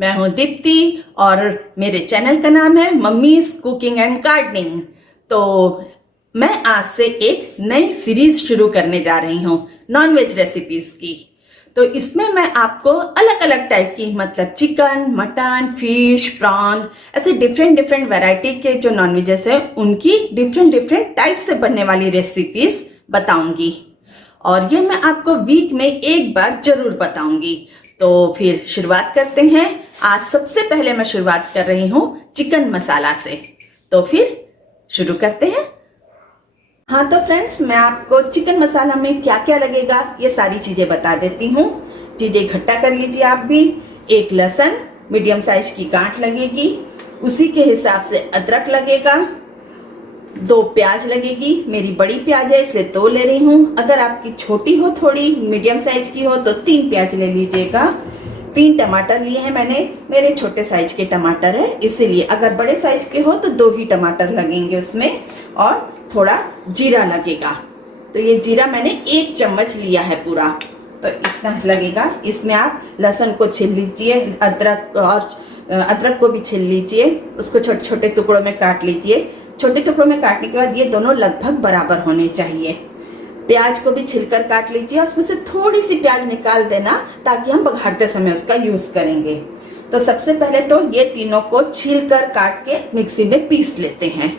मैं हूँ दीप्ति और मेरे चैनल का नाम है मम्मीज कुकिंग एंड गार्डनिंग। तो मैं आज से एक नई सीरीज शुरू करने जा रही हूँ नॉनवेज रेसिपीज की। तो इसमें मैं आपको अलग अलग टाइप की मतलब चिकन, मटन, फिश, प्रॉन ऐसे डिफरेंट वैरायटी के जो नॉनवेजेस है उनकी डिफरेंट टाइप से बनने वाली रेसिपीज बताऊंगी और ये मैं आपको वीक में एक बार जरूर बताऊंगी। तो फिर शुरुआत करते हैं। आज सबसे पहले मैं शुरुआत कर रही हूँ चिकन मसाला से। तो फिर शुरू करते हैं। हाँ तो फ्रेंड्स, मैं आपको चिकन मसाला में क्या क्या लगेगा ये सारी चीज़ें बता देती हूँ। चीज़ें इकट्ठा कर लीजिए आप भी। एक लहसुन मीडियम साइज की गांठ लगेगी, उसी के हिसाब से अदरक लगेगा, 2 प्याज लगेगी। मेरी बड़ी प्याज है इसलिए 2 ले रही हूँ। अगर आपकी छोटी हो थोड़ी मीडियम साइज की हो तो 3 प्याज ले लीजिएगा। 3 टमाटर लिए हैं मैंने, मेरे छोटे साइज के टमाटर है इसीलिए। अगर बड़े साइज के हो तो 2 ही टमाटर लगेंगे उसमें। और थोड़ा जीरा लगेगा। तो ये जीरा मैंने 1 चम्मच लिया है पूरा, तो इतना लगेगा। इसमें आप लहसुन को छील लीजिए, अदरक को भी छील लीजिए, उसको छोटे छोटे टुकड़ों में काट लीजिए। छोटे टुकड़ों में काटने के बाद ये दोनों लगभग बराबर होने चाहिए। प्याज को भी छिलकर काट लीजिए, उसमें से थोड़ी सी प्याज निकाल देना ताकि हम बघाड़ते समय उसका यूज करेंगे। तो सबसे पहले तो ये तीनों को छीलकर काट के मिक्सी में पीस लेते हैं।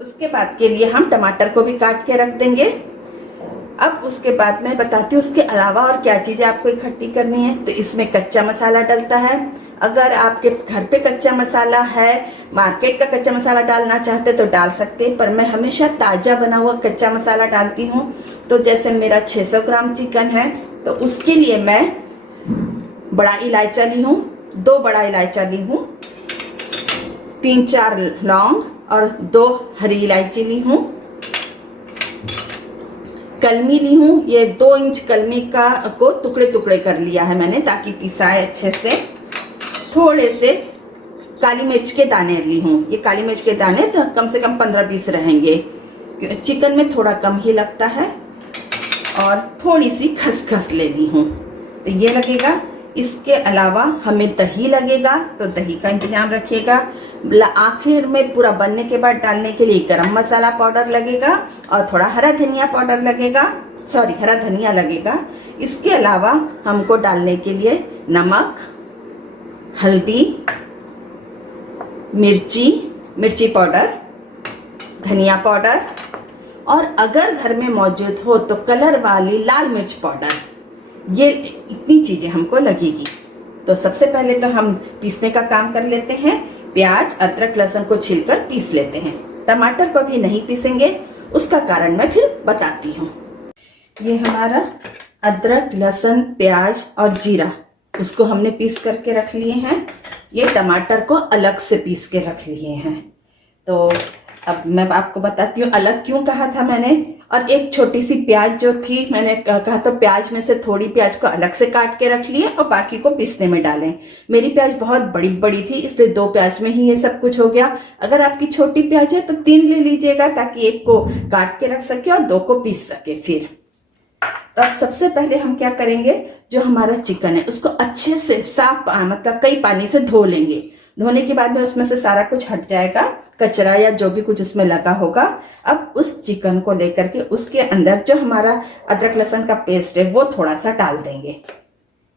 उसके बाद के लिए हम टमाटर को भी काट के रख देंगे। अब उसके बाद मैं बताती हूँ उसके अलावा और क्या चीज़ें आपको इकट्ठी करनी है। तो इसमें कच्चा मसाला डलता है। अगर आपके घर पे कच्चा मसाला है, मार्केट का कच्चा मसाला डालना चाहते तो डाल सकते हैं, पर मैं हमेशा ताज़ा बना हुआ कच्चा मसाला डालती हूँ। तो जैसे मेरा 600 ग्राम चिकन है तो उसके लिए मैं बड़ा इलायचा ली हूँ, 2 बड़ा इलायचा ली हूँ, 3-4 लौंग और 2 हरी इलायची ली हूँ। कलमी ली हूँ, ये 2 इंच कलमी को टुकड़े टुकड़े कर लिया है मैंने ताकि पिसाए अच्छे से। थोड़े से काली मिर्च के दाने ली हूँ, ये काली मिर्च के दाने तो कम से कम 15-20 रहेंगे, चिकन में थोड़ा कम ही लगता है। और थोड़ी सी खसखस ले ली हूँ, तो ये लगेगा। इसके अलावा हमें दही लगेगा, तो दही का इंतजाम रखिएगा। आखिर में पूरा बनने के बाद डालने के लिए गरम मसाला पाउडर लगेगा और थोड़ा हरा धनिया पाउडर लगेगा, हरा धनिया लगेगा। इसके अलावा हमको डालने के लिए नमक, हल्दी, मिर्ची पाउडर, धनिया पाउडर और अगर घर में मौजूद हो तो कलर वाली लाल मिर्च पाउडर। ये इतनी चीज़ें हमको लगेगी। तो सबसे पहले तो हम पीसने का काम कर लेते हैं। प्याज, अदरक, लहसुन को छीलकर पीस लेते हैं। टमाटर को भी नहीं पीसेंगे, उसका कारण मैं फिर बताती हूँ। ये हमारा अदरक, लहसुन, प्याज और जीरा उसको हमने पीस करके रख लिए हैं। ये टमाटर को अलग से पीस के रख लिए हैं। तो अब मैं आपको बताती हूँ अलग क्यों कहा था मैंने। और एक छोटी सी प्याज जो थी, मैंने कहा तो प्याज में से थोड़ी प्याज को अलग से काट के रख लिए और बाकी को पीसने में डालें। मेरी प्याज बहुत बड़ी थी इसलिए 2 प्याज में ही ये सब कुछ हो गया। अगर आपकी छोटी प्याज है तो 3 ले लीजिएगा ताकि एक को काट के रख सके और 2 को पीस सके। फिर तो अब सबसे पहले हम क्या करेंगे, जो हमारा चिकन है उसको अच्छे से साफ मतलब कई पानी से धो लेंगे। धोने के बाद में उसमें से सारा कुछ हट जाएगा, कचरा या जो भी कुछ उसमें लगा होगा। अब उस चिकन को लेकर के उसके अंदर जो हमारा अदरक लहसुन का पेस्ट है वो थोड़ा सा डाल देंगे।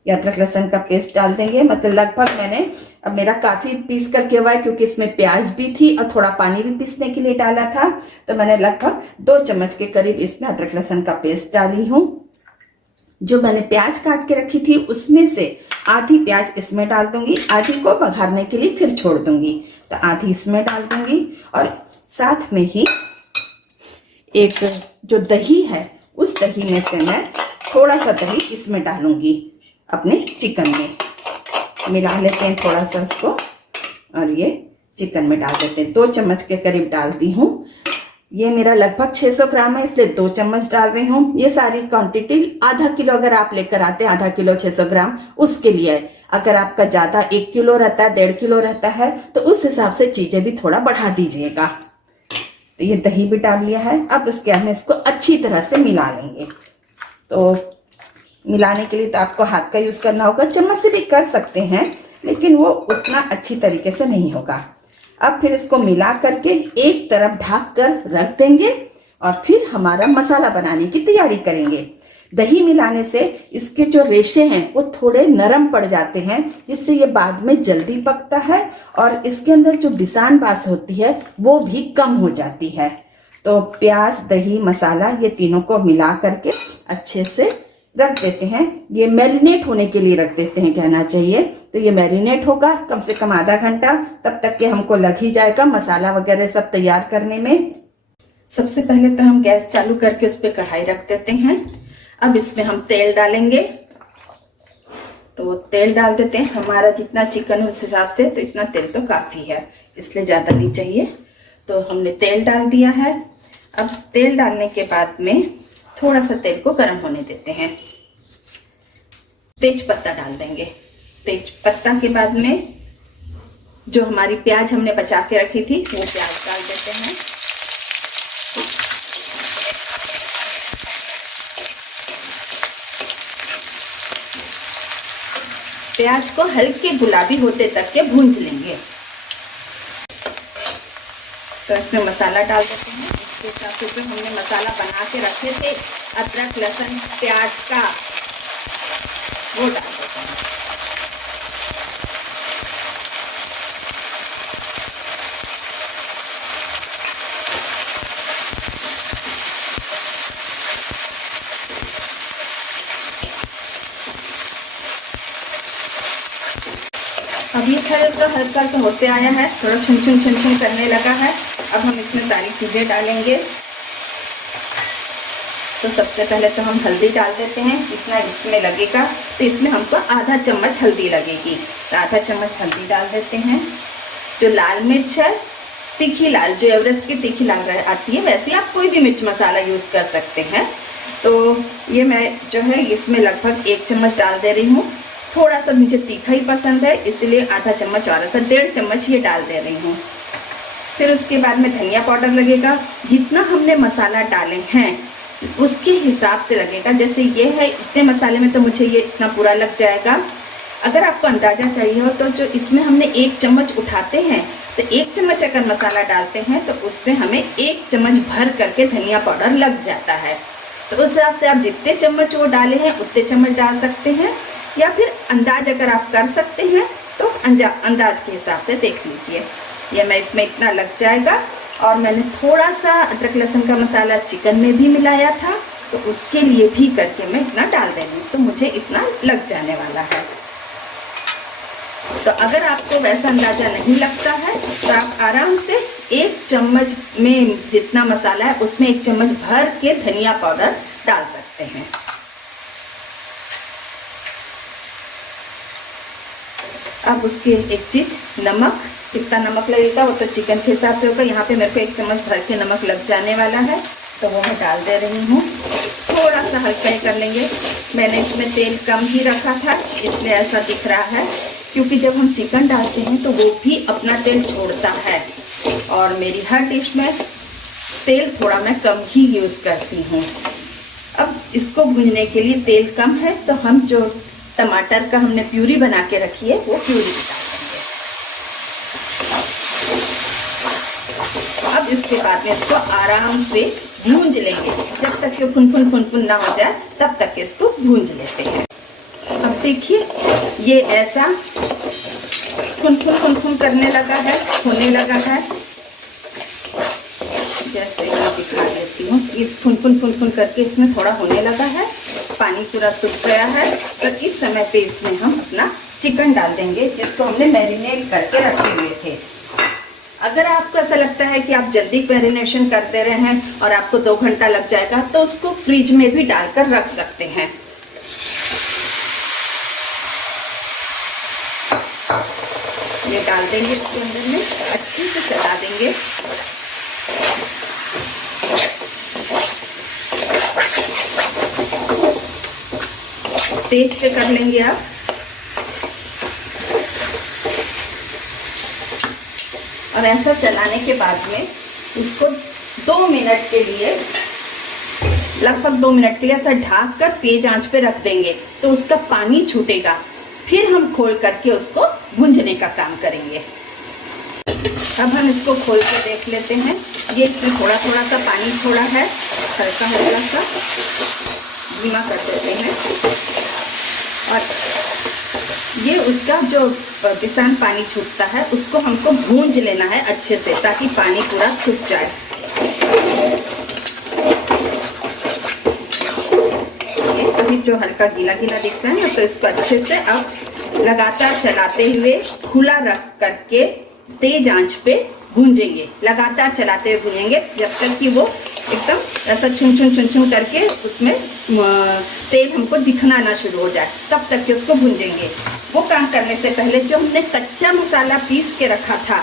ये अदरक लहसुन का पेस्ट डाल देंगे, मतलब लगभग मैंने, अब मेरा काफ़ी पीस करके हुआ है क्योंकि इसमें प्याज भी थी और थोड़ा पानी भी पीसने के लिए डाला था। तो मैंने लगभग 2 चम्मच के करीब इसमें अदरक लहसुन का पेस्ट डाली हूँ। जो मैंने प्याज काट के रखी थी उसमें से आधी प्याज इसमें डाल दूंगी, आधी को बघारने के लिए फिर छोड़ दूंगी। तो आधी इसमें डाल दूंगी और साथ में ही एक जो दही है उस दही में से मैं थोड़ा सा दही इसमें डालूंगी, अपने चिकन में मिला लेते हैं थोड़ा सा उसको और ये चिकन में डाल देते हैं। 2 चम्मच के करीब डालती हूँ। ये मेरा लगभग 600 ग्राम है इसलिए 2 चम्मच डाल रही हूँ। ये सारी क्वांटिटी आधा किलो अगर आप लेकर आते हैं, आधा किलो 600 ग्राम उसके लिए है। अगर आपका ज़्यादा 1 किलो रहता है, 1.5 किलो रहता है तो उस हिसाब से चीज़ें भी थोड़ा बढ़ा दीजिएगा। तो ये दही भी डाल लिया है। अब इसके हम इसको अच्छी तरह से मिला लेंगे। तो मिलाने के लिए तो आपको हाथ का यूज़ करना होगा, चम्मच से भी कर सकते हैं लेकिन वो उतना अच्छी तरीके से नहीं होगा। अब फिर इसको मिला करके एक तरफ ढक कर रख देंगे और फिर हमारा मसाला बनाने की तैयारी करेंगे। दही मिलाने से इसके जो रेशे हैं वो थोड़े नरम पड़ जाते हैं, जिससे ये बाद में जल्दी पकता है और इसके अंदर जो बिसान बास होती है वो भी कम हो जाती है। तो प्याज, दही, मसाला ये तीनों को मिला करके अच्छे से रख देते हैं। ये मैरिनेट होने के लिए रख देते हैं कहना चाहिए। तो ये मैरिनेट होगा कम से कम आधा घंटा, तब तक के हमको लग ही जाएगा मसाला वगैरह सब तैयार करने में। सबसे पहले तो हम गैस चालू करके उस पर कढ़ाई रख देते हैं। अब इसमें हम तेल डालेंगे। तो तेल डाल देते हैं, हमारा जितना चिकन है उस हिसाब से, तो इतना तेल तो काफ़ी है, इसलिए ज़्यादा नहीं चाहिए। तो हमने तेल डाल दिया है। अब तेल डालने के बाद में थोड़ा सा तेल को गर्म होने देते हैं। तेज पत्ता डाल देंगे। तेज पत्ता के बाद में जो हमारी प्याज हमने बचा के रखी थी वो प्याज डाल देते हैं। प्याज को हल्के गुलाबी होते तक के भूंज लेंगे। तो इसमें मसाला डाल देते हैं। इसके हिसाब से जो हमने मसाला बना के रखे थे अदरक, लहसुन, प्याज का, वो डाल देते हैं। अब ये हल्का सा होते आया है, थोड़ा छुन छुन करने लगा है। अब हम इसमें सारी चीज़ें डालेंगे। तो सबसे पहले तो हम हल्दी डाल देते हैं, जितना इसमें लगेगा। तो इसमें हमको आधा चम्मच हल्दी लगेगी, तो आधा चम्मच हल्दी डाल देते हैं। जो लाल मिर्च है, तीखी लाल, जो एवरेस्ट की तीखी लाल आती है, वैसे आप कोई भी मिर्च मसाला यूज़ कर सकते हैं। तो ये मैं जो है इसमें लगभग 1 चम्मच डाल दे रही हूँ। थोड़ा सा मुझे तीखा ही पसंद है, इसलिए आधा चम्मच और ऐसा 1.5 चम्मच ये डाल दे रही हूँ। फिर उसके बाद में धनिया पाउडर लगेगा। जितना हमने मसाला डाले हैं उसके हिसाब से लगेगा। जैसे ये है, इतने मसाले में तो मुझे ये इतना पूरा लग जाएगा। अगर आपको अंदाज़ा चाहिए हो तो जो इसमें हमने 1 चम्मच उठाते हैं, तो 1 चम्मच अगर मसाला डालते हैं तो उसमें हमें 1 चम्मच भर करके धनिया पाउडर लग जाता है। तो उस हिसाब से आप जितने चम्मच वो डाले हैं उतने चम्मच डाल सकते हैं, या फिर अंदाज अगर आप कर सकते हैं तो अंदाज के हिसाब से देख लीजिए। ये मैं इसमें इतना लग जाएगा। और मैंने थोड़ा सा अदरक लहसुन का मसाला चिकन में भी मिलाया था, तो उसके लिए भी करके मैं इतना डाल रही हूँ, तो मुझे इतना लग जाने वाला है। तो अगर आपको वैसा अंदाज़ा नहीं लगता है तो आप आराम से 1 चम्मच में जितना मसाला है उसमें 1 चम्मच भर के धनिया पाउडर डाल सकते हैं। अब उसके एक चीज़, नमक, कितना नमक लगेगा वो तो चिकन के हिसाब से होगा। यहाँ पे मेरे को 1 चम्मच भर के नमक लग जाने वाला है, तो वो मैं डाल दे रही हूँ। थोड़ा सा हल्का ही कर लेंगे। मैंने इसमें तेल कम ही रखा था, इसलिए ऐसा दिख रहा है, क्योंकि जब हम चिकन डालते हैं तो वो भी अपना तेल छोड़ता है। और मेरी हर डिश में तेल थोड़ा मैं कम ही यूज़ करती हूँ। अब इसको भूनने के लिए तेल कम है, तो हम जो टमाटर का हमने प्यूरी बना के रखी है वो प्यूरी डाल देंगे। अब इसके बाद में इसको आराम से भूंज लेंगे, जब तक ये फुन ना हो जाए तब तक इसको भूंज लेते हैं। अब देखिए ये ऐसा फुन करने लगा है, होने लगा है। जैसे मैं दिखा देती हूँ, ये फुन करके इसमें थोड़ा होने लगा है, पानी पूरा सूख गया है। तो इस समय पे इसमें हम अपना चिकन डाल देंगे, जिसको हमने मैरिनेट करके रखे हुए थे। अगर आपको ऐसा लगता है कि आप जल्दी मैरिनेशन कर दे रहे हैं और आपको 2 घंटा लग जाएगा, तो उसको फ्रिज में भी डालकर रख सकते हैं। ये डाल देंगे इसके अंदर में, अच्छे से चला देंगे। तेज पे कर लेंगे आप। और ऐसा चलाने के बाद में इसको 2 मिनट के लिए लगभग 2 मिनट के लिए ऐसा ढक कर तेज आंच पे रख देंगे तो उसका पानी छूटेगा। फिर हम खोल करके उसको भूंजने का काम करेंगे। अब हम इसको खोल के देख लेते हैं। ये इसमें थोड़ा थोड़ा सा पानी छोड़ा है, हल्का हल्का सा धीमा कर देते हैं। और ये उसका जो पिसान पानी छूटता है उसको हमको भूंज लेना है अच्छे से, ताकि पानी पूरा सूख जाए। ये अभी जो हल्का गीला गीला दिख रहा है ना, तो इसको अच्छे से अब लगातार चलाते हुए खुला रख करके तेज आंच पे भूंजेंगे। लगातार चलाते हुए भूंजेंगे जब तक कि वो एकदम ऐसा छुन छुन छुन छुन करके उसमें तेल हमको दिखना ना शुरू हो जाए, तब तक के उसको भूंजेंगे। वो काम करने से पहले जो हमने कच्चा मसाला पीस के रखा था,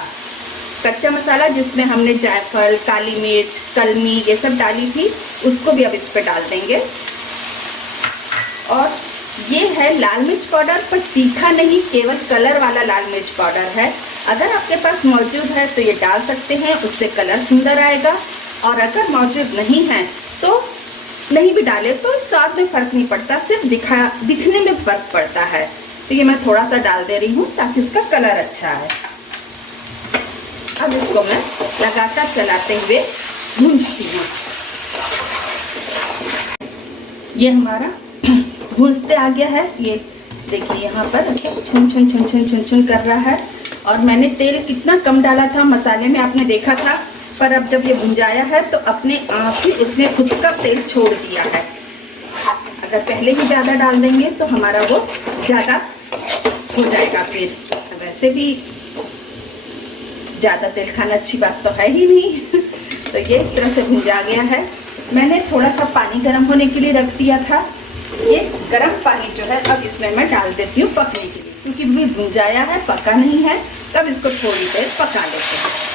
कच्चा मसाला जिसमें हमने जायफल, काली मिर्च, कलमी ये सब डाली थी, उसको भी अब इस पर डाल देंगे। और ये है लाल मिर्च पाउडर, पर तीखा नहीं, केवल कलर वाला लाल मिर्च पाउडर है। अगर आपके पास मौजूद है तो ये डाल सकते हैं, उससे कलर सुंदर आएगा। और अगर मौजूद नहीं है तो नहीं भी डाले तो स्वाद में फ़र्क नहीं पड़ता, सिर्फ दिखने में फ़र्क पड़ता है। तो ये मैं थोड़ा सा डाल दे रही हूँ ताकि इसका कलर अच्छा आए। अब इसको मैं लगातार चलाते हुए भूंजती हूँ। ये हमारा भूंजते आ गया है। ये देखिए यहाँ पर ऐसा छुन छुन छुन छुन छुन छुन कर रहा है। और मैंने तेल कितना कम डाला था मसाले में, आपने देखा था, पर अब जब ये भुंजाया है तो अपने आप ही उसने खुद का तेल छोड़ दिया है। अगर पहले ही ज़्यादा डाल देंगे तो हमारा वो ज़्यादा हो जाएगा। फिर वैसे भी ज़्यादा तेल खाना अच्छी बात तो है ही नहीं। तो ये इस तरह से भुंजा गया है। मैंने थोड़ा सा पानी गर्म होने के लिए रख दिया था। ये गर्म पानी जो है अब इसमें मैं डाल देती हूँ पकने के लिए, क्योंकि भी भुंजाया है, पका नहीं है। तब इसको थोड़ी देर पका लेते हैं।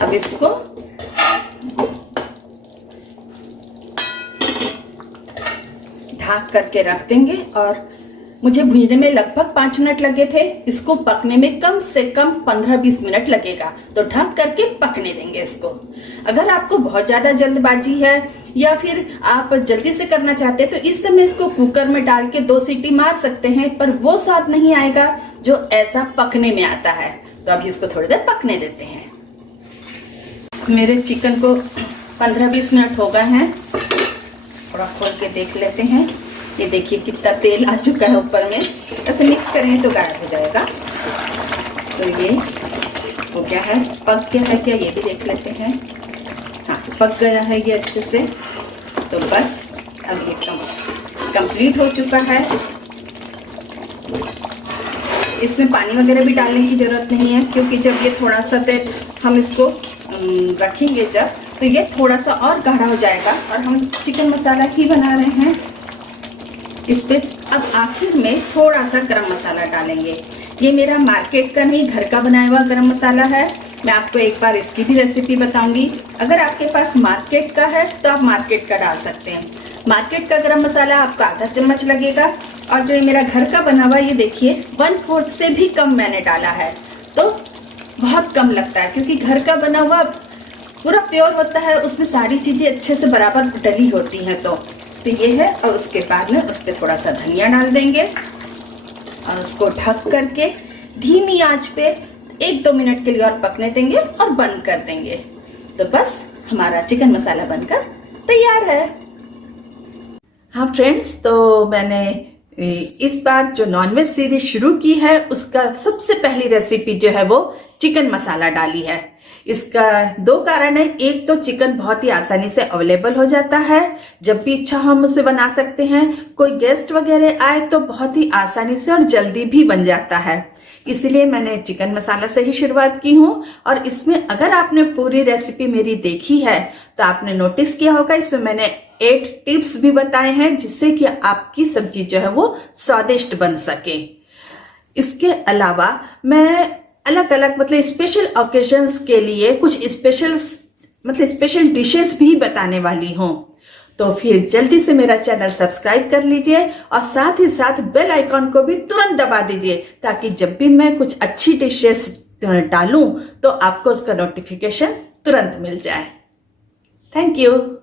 अब इसको ढक करके रख देंगे। और मुझे भूनने में लगभग 5 मिनट लगे थे, इसको पकने में कम से कम 15-20 मिनट लगेगा। तो ढक करके पकने देंगे इसको। अगर आपको बहुत ज़्यादा जल्दबाजी है या फिर आप जल्दी से करना चाहते हैं तो इस समय इसको कुकर में डाल के 2 सीटी मार सकते हैं, पर वो स्वाद नहीं आएगा जो ऐसा पकने में आता है। तो अभी इसको थोड़ी देर पकने देते हैं। मेरे चिकन को 15-20 मिनट हो गए हैं। थोड़ा खोल के देख लेते हैं। ये देखिए कितना तेल आ चुका है ऊपर में। ऐसे मिक्स करेंगे तो गाढ़ा हो जाएगा। तो ये हो गया है, पक गया है क्या ये भी देख लेते हैं। हाँ, पक गया है ये अच्छे से। तो बस अब ये कंप्लीट हो चुका है। इसमें पानी वगैरह भी डालने की ज़रूरत नहीं है, क्योंकि जब ये थोड़ा सा देर हम इसको रखेंगे जब, तो ये थोड़ा सा और गाढ़ा हो जाएगा। और हम चिकन मसाला ही बना रहे हैं। इस पर अब आखिर में थोड़ा सा गरम मसाला डालेंगे। ये मेरा मार्केट का नहीं, घर का बनाया हुआ गरम मसाला है। मैं आपको एक बार इसकी भी रेसिपी बताऊंगी। अगर आपके पास मार्केट का है तो आप मार्केट का डाल सकते हैं। मार्केट का गरम मसाला आपको आधा चम्मच लगेगा। और जो ये मेरा घर का बना हुआ, ये देखिए 1/4 से भी कम मैंने डाला है। तो बहुत कम लगता है, क्योंकि घर का बना हुआ पूरा प्योर होता है, उसमें सारी चीज़ें अच्छे से बराबर डली होती हैं। तो ये है। और उसके बाद में उस पर थोड़ा सा धनिया डाल देंगे और उसको ढक करके धीमी आंच पे 1-2 मिनट के लिए और पकने देंगे और बंद कर देंगे। तो बस हमारा चिकन मसाला बनकर तैयार है। हाँ फ्रेंड्स, तो मैंने इस बार जो नॉनवेज सीरीज शुरू की है उसका सबसे पहली रेसिपी जो है वो चिकन मसाला डाली है। इसका 2 कारण है। एक तो चिकन बहुत ही आसानी से अवेलेबल हो जाता है, जब भी इच्छा हम उसे बना सकते हैं। कोई गेस्ट वगैरह आए तो बहुत ही आसानी से और जल्दी भी बन जाता है। इसलिए मैंने चिकन मसाला से ही शुरुआत की हूँ। और इसमें अगर आपने पूरी रेसिपी मेरी देखी है तो आपने नोटिस किया होगा, इसमें मैंने 8 टिप्स भी बताए हैं जिससे कि आपकी सब्जी जो है वो स्वादिष्ट बन सके। इसके अलावा मैं अलग अलग मतलब स्पेशल ओकेजन्स के लिए कुछ स्पेशल डिशेस भी बताने वाली हूँ। तो फिर जल्दी से मेरा चैनल सब्सक्राइब कर लीजिए और साथ ही साथ बेल आइकॉन को भी तुरंत दबा दीजिए, ताकि जब भी मैं कुछ अच्छी डिशेस डालूं तो आपको उसका नोटिफिकेशन तुरंत मिल जाए। Thank you.